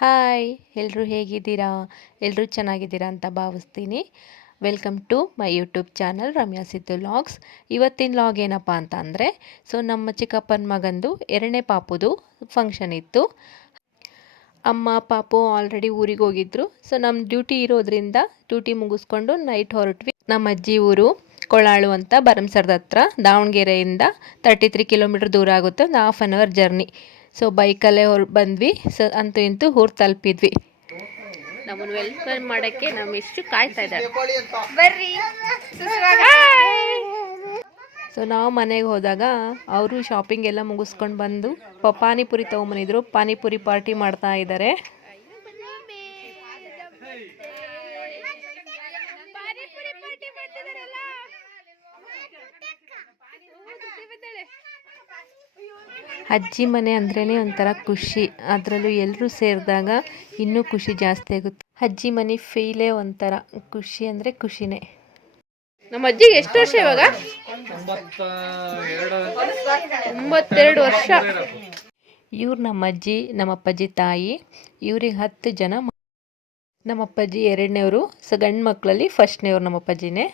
Hi ಎಲ್ಲರೂ ಹೇಗಿದ್ದೀರಾ? ಎಲ್ಲರೂ ಚೆನ್ನಾಗಿದ್ದೀರಾ ಅಂತ ಭಾವಿಸ್ತೀನಿ. Welcome to my YouTube channel Ramya Siddu logs. ಇವತ್ತಿನ ಲಾಗ್ ಏನಪ್ಪ ಅಂತ ಅಂದರೆ, ನಮ್ಮ ಚಿಕ್ಕಪ್ಪನ ಮಗಂದು 2ನೇ ಪಾಪುದು ಫಂಕ್ಷನ್ ಇತ್ತು. ಅಮ್ಮ ಪಾಪು ಆಲ್ರೆಡಿ ಊರಿಗೆ ಹೋಗಿದ್ರು. ನಮ್ಮ ಡ್ಯೂಟಿ ಇರೋದ್ರಿಂದ ಡ್ಯೂಟಿ ಮುಗಿಸ್ಕೊಂಡು ನೈಟ್ ಹೊರಟ್ವಿ. ನಮ್ಮ ಅಜ್ಜಿ ಊರು ಕೊಳಾಳು ಅಂತ, ಭರಮಸರದ ಹತ್ರ, ದಾವಣಗೆರೆಯಿಂದ 33 ಕಿಲೋಮೀಟರ್ ದೂರ ಆಗುತ್ತೆ. ಒಂದು ಹಾಫ್ ಆನ್ ಅವರ್ ಜರ್ನಿ. ಬೈಕಲ್ಲೇ ಬಂದ್ವಿ. ಅಂತೂ ಇಂತೂ ಊರು ತಲುಪಿದ್ವಿ. ನಮ್ಮನ್ನು ವೆಲ್ಕಮ್ ಮಾಡೋಕ್ಕೆ ನಮ್ಮ ಎಷ್ಟು ಕಾಯ್ತಾ ಇದ್ದಾರೆ, ಬರ್ರಿ. ನಾವು ಮನೆಗೆ ಹೋದಾಗ ಅವರು ಶಾಪಿಂಗ್ ಎಲ್ಲ ಮುಗಿಸ್ಕೊಂಡು ಬಂದು ಪಾನಿಪುರಿ ತೊಗೊಂಬಂದಿದ್ರು. ಪಾನಿಪುರಿ ಪಾರ್ಟಿ ಮಾಡ್ತಾ ಇದ್ದಾರೆ. ಅಜ್ಜಿ ಮನೆ ಅಂದ್ರೇ ಒಂಥರ ಖುಷಿ. ಅದರಲ್ಲೂ ಎಲ್ಲರೂ ಸೇರಿದಾಗ ಇನ್ನೂ ಖುಷಿ ಜಾಸ್ತಿ ಆಗುತ್ತೆ. ಅಜ್ಜಿ ಮನೆ ಫೀಲೇ ಒಂಥರ ಖುಷಿ ಅಂದರೆ ಖುಷಿನೇ. ನಮ್ಮ ಅಜ್ಜಿಗೆ ಎಷ್ಟು ವರ್ಷ ಇವಾಗ? 92 ವರ್ಷ. ಇವ್ರು ನಮ್ಮ ಅಜ್ಜಿ, ನಮ್ಮ ಅಪ್ಪಾಜಿ ತಾಯಿ. ಇವ್ರಿಗೆ 10 ಜನ. ನಮ್ಮ ಅಪ್ಪಾಜಿ 2ನೇವರು. ಗಂಡು ಮಕ್ಕಳಲ್ಲಿ ಫಸ್ಟ್ನೇವ್ರು ನಮ್ಮ ಅಪ್ಪಾಜಿನೇ.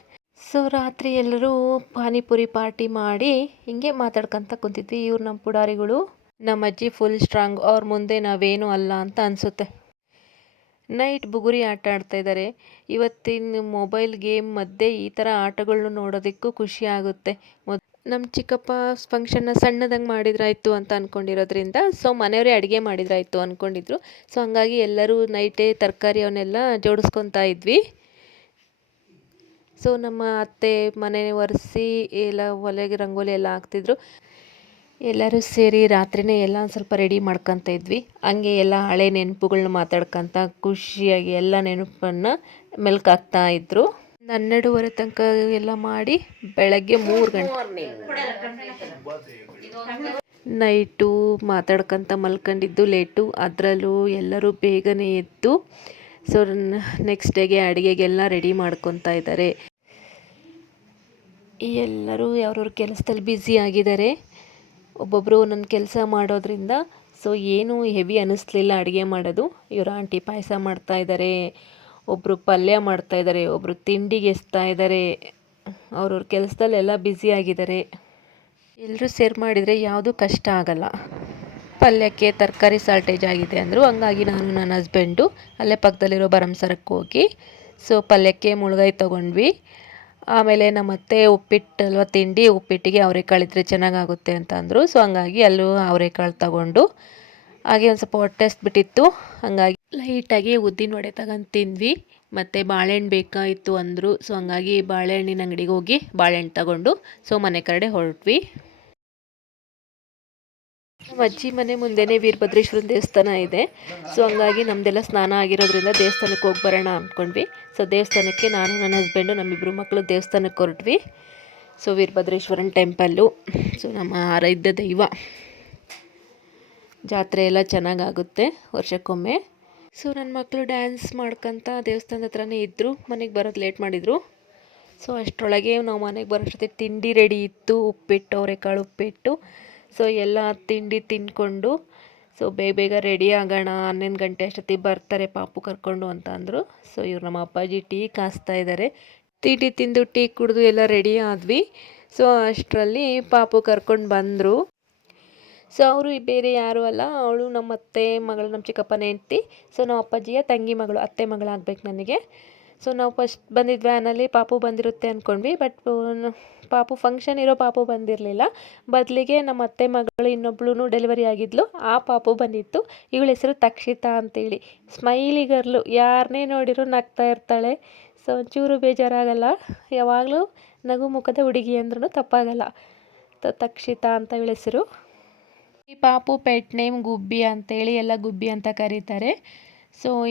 ರಾತ್ರಿ ಎಲ್ಲರೂ ಪಾನಿಪುರಿ ಪಾರ್ಟಿ ಮಾಡಿ ಹಿಂಗೆ ಮಾತಾಡ್ಕೊತ ಕುಂತಿದ್ವಿ. ಇವ್ರು ನಮ್ಮ ಪುಡಾರಿಗಳು. ನಮ್ಮ ಅಜ್ಜಿ ಫುಲ್ ಸ್ಟ್ರಾಂಗ್. ಅವ್ರ ಮುಂದೆ ನಾವೇನು ಅಲ್ಲ ಅಂತ ಅನಿಸುತ್ತೆ. ನೈಟ್ ಬುಗುರಿ ಆಟ ಆಡ್ತಾ ಇದ್ದಾರೆ. ಇವತ್ತಿನ ಮೊಬೈಲ್ ಗೇಮ್ ಮಧ್ಯೆ ಈ ಥರ ಆಟಗಳನ್ನ ನೋಡೋದಕ್ಕೂ ಖುಷಿ ಆಗುತ್ತೆ. ನಮ್ಮ ಚಿಕ್ಕಪ್ಪ ಫಂಕ್ಷನ್ನ ಸಣ್ಣದಂಗೆ ಮಾಡಿದ್ರಾಯ್ತು ಅಂತ ಅಂದ್ಕೊಂಡಿರೋದ್ರಿಂದ ಮನೆಯವರೇ ಅಡುಗೆ ಮಾಡಿದ್ರಾಯ್ತು ಅಂದ್ಕೊಂಡಿದ್ರು. ಹಂಗಾಗಿ ಎಲ್ಲರೂ ನೈಟೇ ತರಕಾರಿ ಅವನ್ನೆಲ್ಲ ಜೋಡಿಸ್ಕೊತಾ ಇದ್ವಿ. ನಮ್ಮ ಅತ್ತೆ ಮನೆ ಒರೆಸಿ ಎಲ್ಲ ಒಲೆಗೆ ರಂಗೋಲಿ ಎಲ್ಲ ಹಾಕ್ತಿದ್ರು. ಎಲ್ಲರೂ ಸೇರಿ ರಾತ್ರಿನೇ ಎಲ್ಲ ಸ್ವಲ್ಪ ರೆಡಿ ಮಾಡ್ಕೊತ ಇದ್ವಿ. ಹಂಗೆ ಎಲ್ಲ ಹಳೆ ನೆನಪುಗಳನ್ನ ಮಾತಾಡ್ಕೊತ ಖುಷಿಯಾಗಿ ಎಲ್ಲ ನೆನಪನ್ನು ಮೆಲ್ಕಾಗ್ತಾ ಇದ್ರು. 12:30 ತನಕ ಎಲ್ಲ ಮಾಡಿ ಬೆಳಗ್ಗೆ 3 ಗಂಟೆ ನೈಟು ಮಾತಾಡ್ಕೊತ ಮಲ್ಕೊಂಡಿದ್ದು ಲೇಟು. ಅದರಲ್ಲೂ ಎಲ್ಲರೂ ಬೇಗನೆ ಎದ್ದು ನೆಕ್ಸ್ಟ್ ಡೇಗೆ ಅಡುಗೆಗೆಲ್ಲ ರೆಡಿ ಮಾಡ್ಕೊತಾ ಇದ್ದಾರೆ. ಎಲ್ಲರೂ ಅವ್ರವ್ರ ಕೆಲಸದಲ್ಲಿ ಬ್ಯುಸಿ ಆಗಿದ್ದಾರೆ. ಒಬ್ಬೊಬ್ಬರು ನನ್ನ ಕೆಲಸ ಮಾಡೋದ್ರಿಂದ ಏನೂ ಹೆವಿ ಅನ್ನಿಸ್ಲಿಲ್ಲ ಅಡುಗೆ ಮಾಡೋದು. ಇವರು ಆಂಟಿ ಪಾಯಸ ಮಾಡ್ತಾಯಿದ್ದಾರೆ, ಒಬ್ಬರು ಪಲ್ಯ ಮಾಡ್ತಾಯಿದ್ದಾರೆ, ಒಬ್ಬರು ತಿಂಡಿಗೆ ಎಸ್ತಾ ಇದ್ದಾರೆ. ಅವ್ರವ್ರ ಕೆಲಸದಲ್ಲೆಲ್ಲ ಬ್ಯುಸಿ ಆಗಿದ್ದಾರೆ. ಎಲ್ಲರೂ ಸೇರಿ ಮಾಡಿದರೆ ಯಾವುದೂ ಕಷ್ಟ ಆಗಲ್ಲ. ಪಲ್ಯಕ್ಕೆ ತರಕಾರಿ ಶಾರ್ಟೇಜ್ ಆಗಿದೆ ಅಂದರು. ಹಂಗಾಗಿ ನಾನು ನನ್ನ ಹಸ್ಬೆಂಡು ಅಲ್ಲೇ ಪಕ್ಕದಲ್ಲಿರೋ ಭರಮಸರಕ್ಕೆ ಹೋಗಿ ಪಲ್ಯಕ್ಕೆ ಮುಳುಗಾಯಿ ತೊಗೊಂಡ್ವಿ. ಆಮೇಲೆ ನಮ್ಮ ಅತ್ತೆ ಉಪ್ಪಿಟ್ಟಲ್ವ ತಿಂಡಿ, ಉಪ್ಪಿಟ್ಟಿಗೆ ಅವರೆಕಾಳು ಇದ್ದರೆ ಚೆನ್ನಾಗಾಗುತ್ತೆ ಅಂತ ಅಂದರು. ಹಂಗಾಗಿ ಅಲ್ಲೂ ಅವರೆಕಾಳು ತಗೊಂಡು ಹಾಗೆ ಒಂದು ಸ್ವಲ್ಪ ಹೊಟ್ಟೆ ಹಸ್ಬಿಟ್ಟಿತ್ತು. ಹಂಗಾಗಿ ಲೈಟಾಗಿ ಉದ್ದಿನ ವಡೆ ತಗೊಂಡು ತಿಂದ್ವಿ. ಮತ್ತು ಬಾಳೆಹಣ್ಣು ಬೇಕಾಯಿತು ಅಂದರು. ಹಂಗಾಗಿ ಬಾಳೆಹಣ್ಣಿನ ಅಂಗಡಿಗೆ ಹೋಗಿ ಬಾಳೆಹಣ್ಣು ತಗೊಂಡು ಮನೆ ಕಡೆ ಹೊರಟ್ವಿ. ನಮ್ಮ ಅಜ್ಜಿ ಮನೆ ಮುಂದೆನೇ ವೀರಭದ್ರೇಶ್ವರನ ದೇವಸ್ಥಾನ ಇದೆ. ಹಂಗಾಗಿ ನಮ್ಮದೆಲ್ಲ ಸ್ನಾನ ಆಗಿರೋದ್ರಿಂದ ದೇವಸ್ಥಾನಕ್ಕೆ ಹೋಗಿ ಬರೋಣ ಅಂದ್ಕೊಂಡ್ವಿ. ದೇವಸ್ಥಾನಕ್ಕೆ ನಾನು, ನನ್ನ ಹಸ್ಬೆಂಡು, ನಮ್ಮಿಬ್ಬರು ಮಕ್ಕಳು ದೇವಸ್ಥಾನಕ್ಕೆ ಹೊರಟ್ವಿ. ವೀರಭದ್ರೇಶ್ವರನ ಟೆಂಪಲ್ಲು ನಮ್ಮ ಆರಾಧ್ಯ ದೈವ. ಜಾತ್ರೆ ಎಲ್ಲ ಚೆನ್ನಾಗಾಗುತ್ತೆ ವರ್ಷಕ್ಕೊಮ್ಮೆ. ನನ್ನ ಮಕ್ಕಳು ಡ್ಯಾನ್ಸ್ ಮಾಡ್ಕೊತ ದೇವಸ್ಥಾನದ ಹತ್ರನೇ ಇದ್ದರು. ಮನೆಗೆ ಬರೋದು ಲೇಟ್ ಮಾಡಿದರು. ಅಷ್ಟರೊಳಗೆ ನಾವು ಮನೆಗೆ ಬರೋಷ್ಟೊತ್ತಿಗೆ ತಿಂಡಿ ರೆಡಿ ಇತ್ತು. ಉಪ್ಪಿಟ್ಟು, ಅವರೆಕಾಳು ಉಪ್ಪಿಟ್ಟು. ಎಲ್ಲ ತಿಂಡಿ ತಿಂದ್ಕೊಂಡು ಬೇಗ ರೆಡಿ ಆಗೋಣ, 11 ಗಂಟೆ ಅಷ್ಟೊತ್ತಿಗೆ ಬರ್ತಾರೆ ಪಾಪು ಕರ್ಕೊಂಡು ಅಂತ ಅಂದರು. ಇವ್ರು ನಮ್ಮ ಅಪ್ಪಾಜಿ ಟೀ ಕಾಸ್ತಾ ಇದ್ದಾರೆ. ತಿಂಡಿ ತಿಂದು ಟೀ ಕುಡಿದು ಎಲ್ಲ ರೆಡಿ ಆದ್ವಿ. ಅಷ್ಟರಲ್ಲಿ ಪಾಪು ಕರ್ಕೊಂಡು ಬಂದರು. ಅವರು ಬೇರೆ ಯಾರೂ ಅಲ್ಲ, ಅವಳು ನಮ್ಮ ಅತ್ತೆ ಮಗಳು, ನಮ್ಮ ಚಿಕ್ಕಪ್ಪನ ಹೆಂಡ್ತಿ. ನಮ್ಮ ಅಪ್ಪಾಜಿಯ ತಂಗಿ ಮಗಳು, ಅತ್ತೆ ಮಗಳಾಗಬೇಕು ನನಗೆ. ನಾವು ಫಸ್ಟ್ ಬಂದಿದ್ದ ವ್ಯಾನಲ್ಲಿ ಪಾಪು ಬಂದಿರುತ್ತೆ ಅಂದ್ಕೊಂಡ್ವಿ. ಬಟ್ ಪಾಪು ಫಂಕ್ಷನ್ ಇರೋ ಪಾಪು ಬಂದಿರಲಿಲ್ಲ. ಬದಲಿಗೆ ನಮ್ಮ ಅತ್ತೆ ಮಗಳು ಇನ್ನೊಬ್ಳು ಡೆಲಿವರಿ ಆಗಿದ್ಲು, ಆ ಪಾಪು ಬಂದಿತ್ತು. ಇವಳ ಹೆಸರು ತಕ್ಷಿತಾ ಅಂತೇಳಿ. ಸ್ಮೈಲಿ ಗರ್ಲು, ಯಾರನ್ನೇ ನೋಡಿರೋ ನಗ್ತಾ ಇರ್ತಾಳೆ. ಒಂಚೂರು ಬೇಜಾರಾಗಲ್ಲ. ಯಾವಾಗಲೂ ನಗು ಮುಖದ ಹುಡುಗಿ ಅಂದ್ರೂ ತಪ್ಪಾಗಲ್ಲ. ತಕ್ಷಿತಾ ಅಂತ ಇವಳ ಹೆಸರು. ಈ ಪಾಪು ಪೆಟ್ ನೇಮ್ ಗುಬ್ಬಿ ಅಂತೇಳಿ, ಎಲ್ಲ ಗುಬ್ಬಿ ಅಂತ ಕರೀತಾರೆ.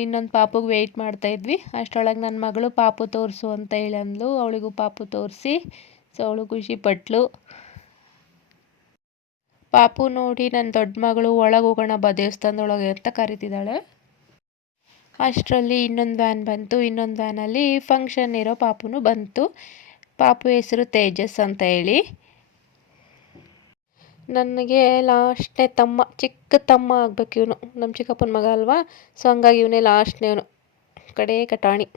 ಇನ್ನೊಂದು ಪಾಪುಗೆ ವೆಯ್ಟ್ ಮಾಡ್ತಾಯಿದ್ವಿ. ಅಷ್ಟರೊಳಗೆ ನನ್ನ ಮಗಳು ಪಾಪು ತೋರಿಸು ಅಂತ ಹೇಳಂದ್ಲು. ಅವಳಿಗೂ ಪಾಪು ತೋರಿಸಿ ಅವಳು ಖುಷಿ ಪಟ್ಲು. ಪಾಪು ನೋಡಿ ನನ್ನ ದೊಡ್ಡ ಮಗಳು ಒಳಗೆ ಹೋಗೋಣ ಬಾ ದೇವಸ್ಥಾನದೊಳಗೆ ಅಂತ ಕರಿತಿದ್ದಾಳೆ. ಅಷ್ಟರಲ್ಲಿ ಇನ್ನೊಂದು ವ್ಯಾನ್ ಬಂತು. ಇನ್ನೊಂದು ವ್ಯಾನಲ್ಲಿ ಫಂಕ್ಷನ್ ಇರೋ ಪಾಪುನು ಬಂತು. ಪಾಪು ಹೆಸರು ತೇಜಸ್ ಅಂತ ಹೇಳಿ. ನನಗೆ ಲಾಸ್ಟ್ನೇ ತಮ್ಮ, ಚಿಕ್ಕ ತಮ್ಮ ಆಗ್ಬೇಕು ಇವನು. ನಮ್ಮ ಚಿಕ್ಕಪ್ಪನ ಮಗ ಅಲ್ವಾ, ಸೊ ಹಂಗಾಗಿ ಇವನೇ ಲಾಸ್ಟ್ನೇವನು, ಕಡೇ ಕಟಾಣಿ.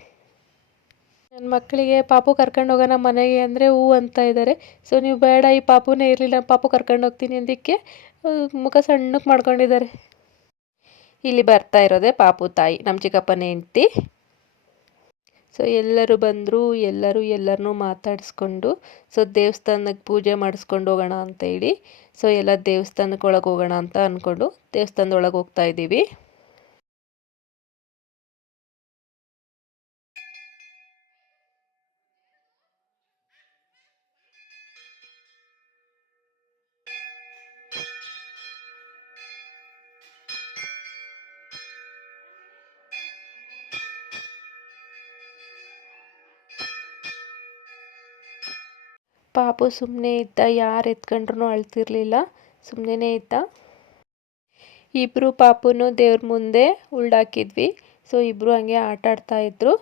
ನನ್ನ ಮಕ್ಕಳಿಗೆ ಪಾಪು ಕರ್ಕೊಂಡು ಹೋಗೋಣ ಮನೆಗೆ ಅಂದರೆ ಹೂ ಅಂತ ಇದ್ದಾರೆ. ಸೊ ನೀವು ಬೇಡ, ಈ ಪಾಪುನೇ ಇರಲಿಲ್ಲ, ಪಾಪು ಕರ್ಕೊಂಡು ಹೋಗ್ತೀನಿ ಅಂದಕ್ಕೆ ಮುಖ ಸಣ್ಣಕ್ಕೆ ಮಾಡ್ಕೊಂಡಿದ್ದಾರೆ. ಇಲ್ಲಿ ಬರ್ತಾ ಇರೋದೆ ಪಾಪು ತಾಯಿ, ನಮ್ಮ ಚಿಕ್ಕಪ್ಪನ ಹೆಂಡ್ತಿ. ಸೊ ಎಲ್ಲರೂ ಬಂದರು, ಎಲ್ಲರನ್ನೂ ಮಾತಾಡಿಸ್ಕೊಂಡು ಸೊ ದೇವಸ್ಥಾನಕ್ಕೆ ಪೂಜೆ ಮಾಡಿಸ್ಕೊಂಡು ಹೋಗೋಣ ಅಂತ ಹೇಳಿ ಸೊ ಎಲ್ಲ ದೇವಸ್ಥಾನಕ್ಕೆ ಒಳಗೆ ಹೋಗೋಣ ಅಂತ ಅಂದ್ಕೊಂಡು ದೇವಸ್ಥಾನದೊಳಗೆ ಹೋಗ್ತಾ ಇದ್ದೀವಿ. ಪಾಪು ಸುಮ್ಮನೆ ಇದ್ದ, ಯಾರು ಎತ್ಕೊಂಡ್ರು ಅಳ್ತಿರ್ಲಿಲ್ಲ, ಸುಮ್ಮನೆ ಇದ್ದ. ಇಬ್ಬರು ಪಾಪುನು ದೇವ್ರ ಮುಂದೆ ಉಳ್ಳಾಕಿದ್ವಿ. ಸೊ ಇಬ್ಬರು ಹಂಗೆ ಆಟ ಆಡ್ತಾಯಿದ್ರು.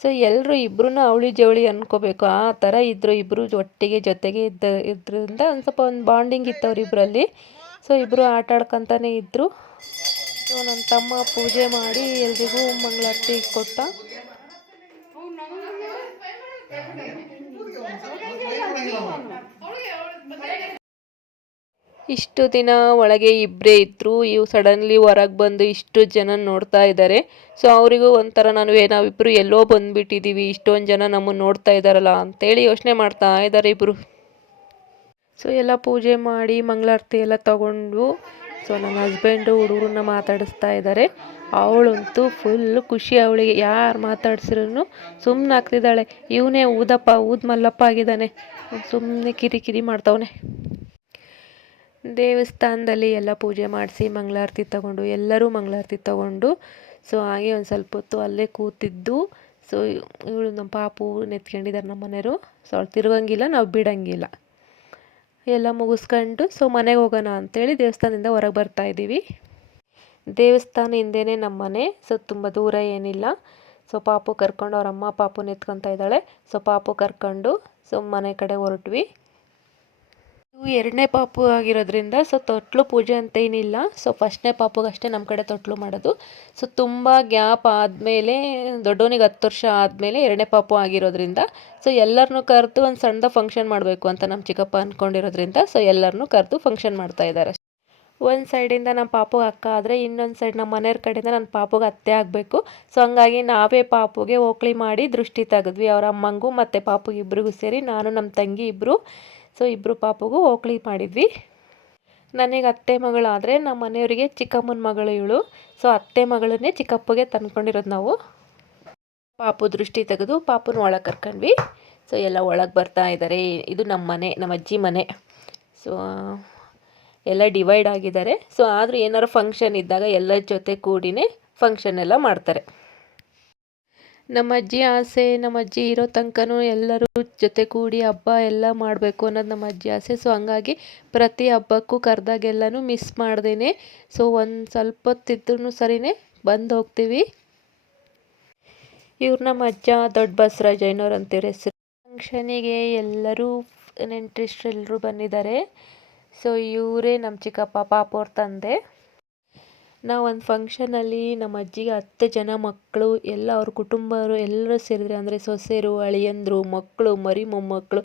ಸೊ ಎಲ್ಲರೂ ಇಬ್ಬರೂ ಅವಳಿ ಜವಳಿ ಅನ್ಕೋಬೇಕು, ಆ ಥರ ಇದ್ದರು ಇಬ್ಬರು ಒಟ್ಟಿಗೆ ಜೊತೆಗೆ ಇದ್ರಿಂದ ಒಂದು ಸ್ವಲ್ಪ ಒಂದು ಬಾಂಡಿಂಗ್ ಇತ್ತು ಅವರಿಬ್ಬರಲ್ಲಿ. ಸೊ ಇಬ್ಬರು ಆಟ ಆಡ್ಕೊತಾನೆ ಇದ್ದರು. ಸೊ ನನ್ನ ತಮ್ಮ ಪೂಜೆ ಮಾಡಿ ಎಲ್ರಿಗೂ ಮಂಗಳಾರತಿ ಕೊಟ್ಟ. ಇಷ್ಟು ದಿನ ಒಳಗೆ ಇಬ್ಬರೇ ಇದ್ದರು, ಇವು ಸಡನ್ಲಿ ಹೊರಗೆ ಬಂದು ಇಷ್ಟು ಜನ ನೋಡ್ತಾ ಇದ್ದಾರೆ. ಸೊ ಅವರಿಗೂ ಒಂಥರ ನಾವಿಬ್ಬರು ಎಲ್ಲೋ ಬಂದುಬಿಟ್ಟಿದ್ದೀವಿ, ಇಷ್ಟೊಂದು ಜನ ನಮ್ಮನ್ನು ನೋಡ್ತಾ ಇದ್ದಾರಲ್ಲ ಅಂತೇಳಿ ಯೋಚನೆ ಮಾಡ್ತಾ ಇದ್ದಾರೆ ಇಬ್ಬರು. ಸೊ ಎಲ್ಲ ಪೂಜೆ ಮಾಡಿ ಮಂಗಳಾರತಿ ಎಲ್ಲ ತಗೊಂಡು ಸೊ ನನ್ನ ಹಸ್ಬೆಂಡು ಹುಡುಗರನ್ನ ಮಾತಾಡಿಸ್ತಾ ಇದ್ದಾರೆ. ಅವಳಂತೂ ಫುಲ್ಲು ಖುಷಿ, ಅವಳಿಗೆ ಯಾರು ಮಾತಾಡ್ಸಿರೂ ಸುಮ್ಮನೆ ಆಗ್ತಿದ್ದಾಳೆ. ಇವನೇ ಊದ ಮಲ್ಲಪ್ಪ ಆಗಿದ್ದಾನೆ, ಸುಮ್ಮನೆ ಕಿರಿಕಿರಿ ಮಾಡ್ತವನೆ. ದೇವಸ್ಥಾನದಲ್ಲಿ ಎಲ್ಲ ಪೂಜೆ ಮಾಡಿಸಿ ಮಂಗಳಾರತಿ ತಗೊಂಡು ಎಲ್ಲರೂ ಮಂಗಳಾರತಿ ತಗೊಂಡು ಸೊ ಹಾಗೆ ಒಂದು ಸ್ವಲ್ಪ ಹೊತ್ತು ಅಲ್ಲೇ ಕೂತಿದ್ದು. ಸೊ ಇವಳು ನಮ್ಮ ಪಾಪು ನೆತ್ಕೊಂಡಿದ್ದಾರೆ ನಮ್ಮ ಮನೆಯವರು. ಸೊ ಅವಳು ತಿರುಗಂಗಿಲ್ಲ, ನಾವು ಬಿಡೋಂಗಿಲ್ಲ. ಎಲ್ಲ ಮುಗಿಸ್ಕೊಂಡು ಸೊ ಮನೆಗೆ ಹೋಗೋಣ ಅಂತೇಳಿ ದೇವಸ್ಥಾನದಿಂದ ಹೊರಗೆ ಬರ್ತಾ ಇದ್ದೀವಿ. ದೇವಸ್ಥಾನ ಹಿಂದೆಯೇ ನಮ್ಮ ಮನೆ, ಸೊ ತುಂಬ ದೂರ ಏನಿಲ್ಲ. ಸೊ ಪಾಪು ಕರ್ಕೊಂಡು ಅವ್ರ ಅಮ್ಮ ಪಾಪುನ ಎತ್ಕೊತಾ ಇದ್ದಾಳೆ. ಸೊ ಪಾಪು ಕರ್ಕೊಂಡು ಸೊ ಮನೆ ಕಡೆ ಹೊರಟ್ವಿ. ಇವು ಎರಡನೇ ಪಾಪು ಆಗಿರೋದ್ರಿಂದ ಸೊ ತೊಟ್ಲು ಪೂಜೆ ಅಂತ ಏನಿಲ್ಲ. ಸೊ ಫಸ್ಟ್ನೇ ಪಾಪುಗಷ್ಟೇ ನಮ್ಮ ಕಡೆ ತೊಟ್ಲು ಮಾಡೋದು. ಸೊ ತುಂಬ ಗ್ಯಾಪ್ ಆದಮೇಲೆ, ದೊಡ್ಡವನಿಗೆ 10 ವರ್ಷ ಆದಮೇಲೆ ಎರಡನೇ ಪಾಪು ಆಗಿರೋದ್ರಿಂದ ಸೊ ಎಲ್ಲರನ್ನೂ ಕರೆದು ಒಂದು ಸಣ್ಣ ಫಂಕ್ಷನ್ ಮಾಡಬೇಕು ಅಂತ ನಮ್ಮ ಚಿಕ್ಕಪ್ಪ ಅಂದ್ಕೊಂಡಿರೋದ್ರಿಂದ ಸೊ ಎಲ್ಲರನ್ನೂ ಕರೆದು ಫಂಕ್ಷನ್ ಮಾಡ್ತಾ ಇದ್ದಾರೆ. ಒಂದು ಸೈಡಿಂದ ನಮ್ಮ ಪಾಪುಗೆ ಅಕ್ಕ ಆದರೆ ಇನ್ನೊಂದು ಸೈಡ್ ನಮ್ಮ ಮನೆಯವ್ರ ಕಡೆಯಿಂದ ನನ್ನ ಪಾಪುಗೆ ಅತ್ತೆ ಆಗಬೇಕು. ಸೊ ಹಂಗಾಗಿ ನಾವೇ ಪಾಪುಗೆ ಓಕ್ಳಿ ಮಾಡಿ ದೃಷ್ಟಿ ತೆಗೆದ್ವಿ. ಅವ್ರ ಅಮ್ಮಂಗೂ ಮತ್ತು ಪಾಪುಗೆ ಇಬ್ಬರಿಗೂ ಸೇರಿ, ನಾನು ನಮ್ಮ ತಂಗಿ ಇಬ್ಬರು. ಸೊ ಇಬ್ಬರು ಪಾಪುಗೂ ಓಕ್ಳಿ ಮಾಡಿದ್ವಿ. ನನಗೆ ಅತ್ತೆ ಮಗಳಾದರೆ ನಮ್ಮ ಮನೆಯವರಿಗೆ ಚಿಕ್ಕಮ್ಮನ ಮಗಳು ಇವಳು. ಸೊ ಅತ್ತೆ ಮಗಳನ್ನೇ ಚಿಕ್ಕಪ್ಪಗೆ ತಂದ್ಕೊಂಡಿರೋದು ನಾವು. ಪಾಪು ದೃಷ್ಟಿ ತೆಗೆದು ಪಾಪುನ ಒಳಗೆ ಕರ್ಕೊಂಡ್ವಿ. ಸೊ ಎಲ್ಲ ಒಳಗೆ ಬರ್ತಾ ಇದ್ದಾರೆ. ಇದು ನಮ್ಮ ಮನೆ, ನಮ್ಮ ಅಜ್ಜಿ ಮನೆ. ಸೊ ಎಲ್ಲ ಡಿವೈಡ್ ಆಗಿದ್ದಾರೆ. ಸೊ ಆದರೂ ಏನಾರು ಫಂಕ್ಷನ್ ಇದ್ದಾಗ ಎಲ್ಲರ ಜೊತೆ ಕೂಡಿನೇ ಫಂಕ್ಷನ್ ಎಲ್ಲ ಮಾಡ್ತಾರೆ. ನಮ್ಮ ಅಜ್ಜಿ ಆಸೆ, ನಮ್ಮ ಅಜ್ಜಿ ಇರೋ ತನಕನೂ ಎಲ್ಲರೂ ಜೊತೆ ಕೂಡಿ ಹಬ್ಬ ಎಲ್ಲ ಮಾಡಬೇಕು ಅನ್ನೋದು ನಮ್ಮ ಅಜ್ಜಿ ಆಸೆ. ಸೊ ಹಂಗಾಗಿ ಪ್ರತಿ ಹಬ್ಬಕ್ಕೂ ಕರೆದಾಗೆಲ್ಲನೂ ಮಿಸ್ ಮಾಡ್ದೇನೆ ಸೊ ಒಂದು ಸ್ವಲ್ಪ ಹೊತ್ತಿದ್ರೂ ಸರಿನೇ ಬಂದು ಹೋಗ್ತೀವಿ. ಇವ್ರು ನಮ್ಮ ಅಜ್ಜ ದೊಡ್ಡ ಬಸವರಾಜ ಐನೋರು ಅಂತಿವ್ರ ಹೆಸರು. ಫಂಕ್ಷನಿಗೆ ಎಲ್ಲರೂ ನೆಂಟರಿಷ್ಟರೆಲ್ಲರೂ ಬಂದಿದ್ದಾರೆ. ಸೊ ಇವರೇ ನಮ್ಮ ಚಿಕ್ಕಪ್ಪ, ಪಾಪು ಅವ್ರ ತಂದೆ. ನಾವು ಒಂದು ಫಂಕ್ಷನಲ್ಲಿ ನಮ್ಮ ಅಜ್ಜಿಗೆ 10 ಜನ ಮಕ್ಕಳು ಎಲ್ಲ ಅವ್ರ ಕುಟುಂಬವರು ಎಲ್ಲರೂ ಸೇರಿದ್ರೆ, ಅಂದರೆ ಸೊಸೆರು, ಅಳಿಯಂದರು, ಮಕ್ಕಳು, ಮರಿ ಮೊಮ್ಮಕ್ಕಳು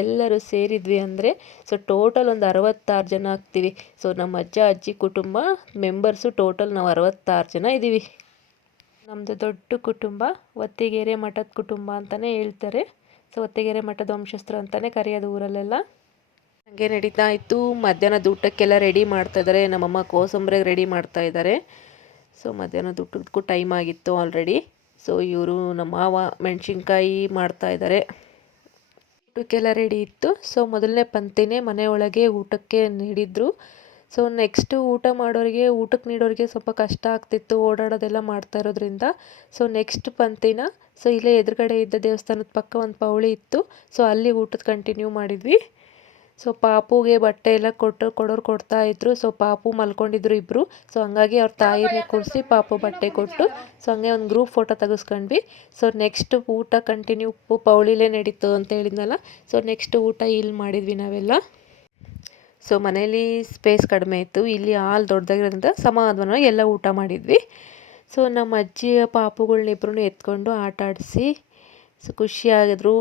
ಎಲ್ಲರೂ ಸೇರಿದ್ವಿ ಅಂದರೆ ಸೊ ಟೋಟಲ್ ಒಂದು 66 ಜನ ಆಗ್ತೀವಿ. ಸೊ ನಮ್ಮ ಅಜ್ಜ ಅಜ್ಜಿ ಕುಟುಂಬ ಮೆಂಬರ್ಸು ಟೋಟಲ್ ನಾವು 66 ಜನ ಇದ್ದೀವಿ. ನಮ್ಮದು ದೊಡ್ಡ ಕುಟುಂಬ, ಒತ್ತಿಗೆರೆ ಮಠದ ಕುಟುಂಬ ಅಂತಲೇ ಹೇಳ್ತಾರೆ. ಸೊ ಒತ್ತಿಗೆರೆ ಮಠದ ವಂಶಸ್ಥರು ಅಂತಲೇ ಕರೆಯೋದು ಊರಲ್ಲೆಲ್ಲ. ಹಾಗೆ ನಡೀತಾ ಇತ್ತು. ಮಧ್ಯಾಹ್ನದ ಊಟಕ್ಕೆಲ್ಲ ರೆಡಿ ಮಾಡ್ತಾಯಿದ್ದಾರೆ. ನಮ್ಮಮ್ಮ ಕೋಸಂಬರಿಗೆ ರೆಡಿ ಮಾಡ್ತಾಯಿದ್ದಾರೆ. ಸೊ ಮಧ್ಯಾಹ್ನದ ಊಟಕ್ಕೂ ಟೈಮ್ ಆಗಿತ್ತು ಆಲ್ರೆಡಿ. ಸೊ ಇವರು ನಮ್ಮ ಮಾವ ಮೆಣಸಿನ್ಕಾಯಿ ಮಾಡ್ತಾಯಿದ್ದಾರೆ. ಊಟಕ್ಕೆಲ್ಲ ರೆಡಿ ಇತ್ತು. ಸೊ ಮೊದಲನೇ ಪಂಕ್ತಿನೇ ಮನೆಯೊಳಗೆ ಊಟಕ್ಕೆ ನೀಡಿದ್ರು. ಸೊ ನೆಕ್ಸ್ಟು ಊಟ ಮಾಡೋರಿಗೆ, ಊಟಕ್ಕೆ ನೀಡೋರಿಗೆ ಸ್ವಲ್ಪ ಕಷ್ಟ ಆಗ್ತಿತ್ತು, ಓಡಾಡೋದೆಲ್ಲ ಮಾಡ್ತಾ ಇರೋದ್ರಿಂದ. ಸೊ ನೆಕ್ಸ್ಟ್ ಪಂಕ್ತಿನ ಸೊ ಇಲ್ಲೇ ಎದುರುಗಡೆ ಇದ್ದ ದೇವಸ್ಥಾನದ ಪಕ್ಕ ಒಂದು ಪೌಳಿ ಇತ್ತು. ಸೊ ಅಲ್ಲಿ ಊಟದ ಕಂಟಿನ್ಯೂ ಮಾಡಿದ್ವಿ. ಸೊ ಪಾಪುಗೆ ಬಟ್ಟೆ ಎಲ್ಲ ಕೊಡೋರು ಕೊಡ್ತಾಯಿದ್ರು. ಸೊ ಪಾಪು ಮಲ್ಕೊಂಡಿದ್ರು ಇಬ್ಬರು. ಸೊ ಹಂಗಾಗಿ ಅವ್ರ ತಾಯಿನೇ ಕೂರಿಸಿ ಪಾಪು ಬಟ್ಟೆ ಕೊಟ್ಟು ಸೊ ಹಂಗೆ ಒಂದು ಗ್ರೂಪ್ ಫೋಟೋ ತೆಗೆಸ್ಕೊಂಡ್ವಿ. ಸೊ ನೆಕ್ಸ್ಟ್ ಊಟ ಕಂಟಿನ್ಯೂ ಪೌಳಿಲೇ ನಡೀತು ಅಂತ ಹೇಳಿದ್ನಲ್ಲ. ಸೊ ನೆಕ್ಸ್ಟ್ ಊಟ ಇಲ್ಲಿ ಮಾಡಿದ್ವಿ ನಾವೆಲ್ಲ. ಸೊ ಮನೇಲಿ ಸ್ಪೇಸ್ ಕಡಿಮೆ ಇತ್ತು, ಇಲ್ಲಿ ಹಾಲ್ ದೊಡ್ಡದಾಗಿರೋದ್ರಿಂದ ಸಮಾಧಾನವಾಗಿ ಎಲ್ಲ ಊಟ ಮಾಡಿದ್ವಿ. ಸೊ ನಮ್ಮ ಅಜ್ಜಿಯ ಪಾಪುಗಳ್ನಿಬ್ರು ಎತ್ಕೊಂಡು ಆಟ ಆಡಿಸಿ ಸೊ ಖುಷಿಯಾಗಿದ್ರು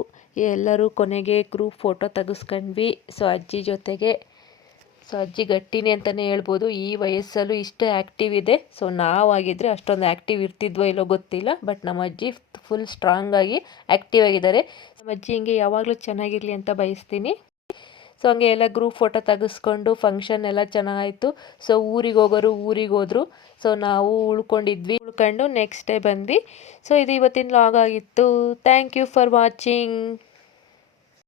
ಎಲ್ಲರೂ. ಕೊನೆಗೆ ಗ್ರೂಪ್ ಫೋಟೋ ತೆಗೆಸ್ಕೊಂಡ್ವಿ ಸೊ ಅಜ್ಜಿ ಜೊತೆಗೆ. ಸೊ ಅಜ್ಜಿ ಗಟ್ಟಿನೇ ಅಂತಲೇ ಹೇಳ್ಬೋದು, ಈ ವಯಸ್ಸಲ್ಲೂ ಇಷ್ಟೇ ಆ್ಯಕ್ಟಿವ್ ಇದೆ. ಸೊ ನಾವಾಗಿದ್ದರೆ ಅಷ್ಟೊಂದು ಆ್ಯಕ್ಟಿವ್ ಇರ್ತಿದ್ವೋ ಇಲ್ಲೋ ಗೊತ್ತಿಲ್ಲ, ಬಟ್ ನಮ್ಮ ಅಜ್ಜಿ ಫುಲ್ ಸ್ಟ್ರಾಂಗಾಗಿ ಆ್ಯಕ್ಟಿವ್ ಆಗಿದ್ದಾರೆ. ನಮ್ಮ ಅಜ್ಜಿ ಹಿಂಗೆ ಯಾವಾಗಲೂ ಚೆನ್ನಾಗಿರಲಿ ಅಂತ ಬಯಸ್ತೀನಿ. ಸೊ ಹಂಗೆ ಎಲ್ಲ ಗ್ರೂಪ್ ಫೋಟೋ ತೆಗೆಸ್ಕೊಂಡು ಫಂಕ್ಷನ್ ಎಲ್ಲ ಚೆನ್ನಾಗಾಯಿತು. ಸೊ ಊರಿಗೆ ಹೋಗೋರು ಊರಿಗೆ ಹೋದ್ರು. ಸೊ ನಾವು ಉಳ್ಕೊಂಡು ನೆಕ್ಸ್ಟ್ ಡೇ ಬಂದ್ವಿ. ಸೊ ಇದು ಇವತ್ತಿನ ಲಾಗ್ ಆಗಿತ್ತು. Thank you for watching.